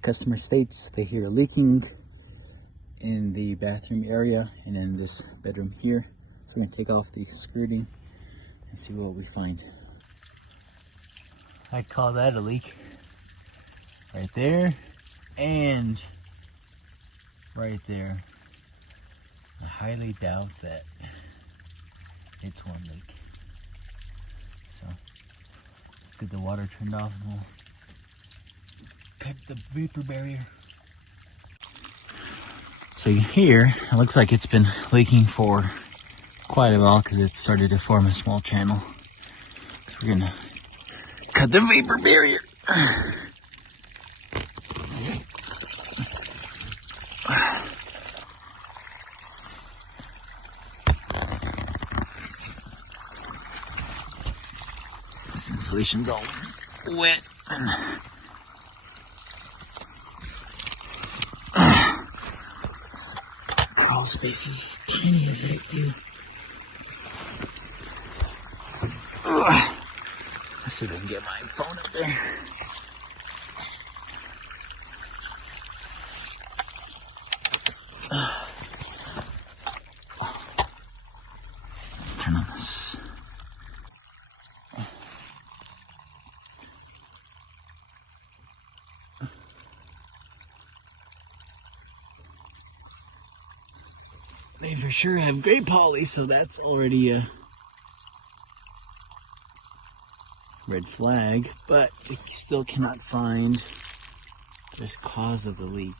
Customer states they hear leaking in the bathroom area and in this bedroom here. So we're gonna take off the skirting and see what we find. I'd call that a leak right there and right there. I highly doubt that it's one leak. So let's get the water turned off and we'll cut the vapor barrier. So here, it looks like it's been leaking for quite a while because it started to form a small channel. So we're gonna cut the vapor barrier. This insulation's all wet. Crawl space is tiny as heck too. Let's see if I can get my phone up there. Turn on this. They for sure have gray poly, so that's already a red flag, but we still cannot find the cause of the leak.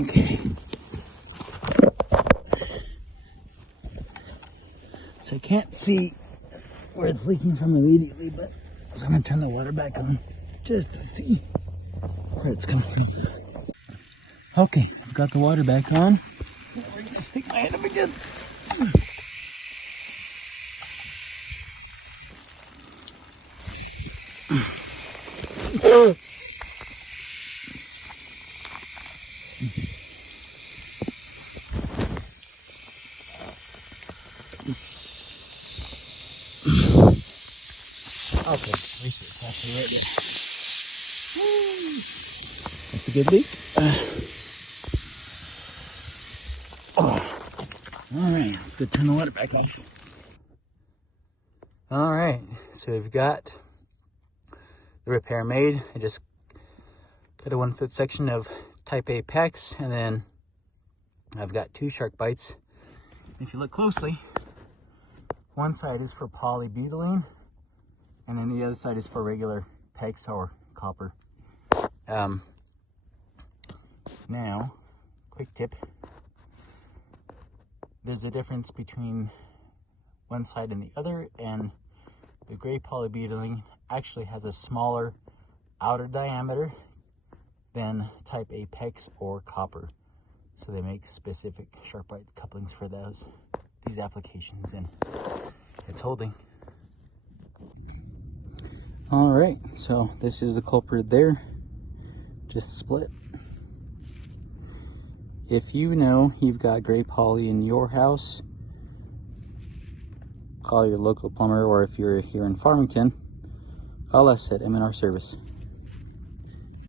Okay. So I can't see where it's leaking from immediately, but so I'm gonna turn the water back on just to see where it's coming from. Okay, I've got the water back on. We're gonna stick my head up again. Okay, at least it's actually right there. That's a good leak. Alright, let's go turn the water back off. Alright, so we've got the repair made. I just cut a 1 foot section of type A PEX, and then I've got 2 shark bites. If you look closely, one side is for polybutylene, and then the other side is for regular PEX or copper. Now, quick tip. There's a difference between one side and the other, and the gray polybutylene actually has a smaller outer diameter than type A PEX or copper. So they make specific shark bite couplings for these applications, and it's holding. All right, so this is the culprit there. just split. If you know you've got gray poly in your house, call your local plumber, or if you're here in Farmington, call us at M&R Service.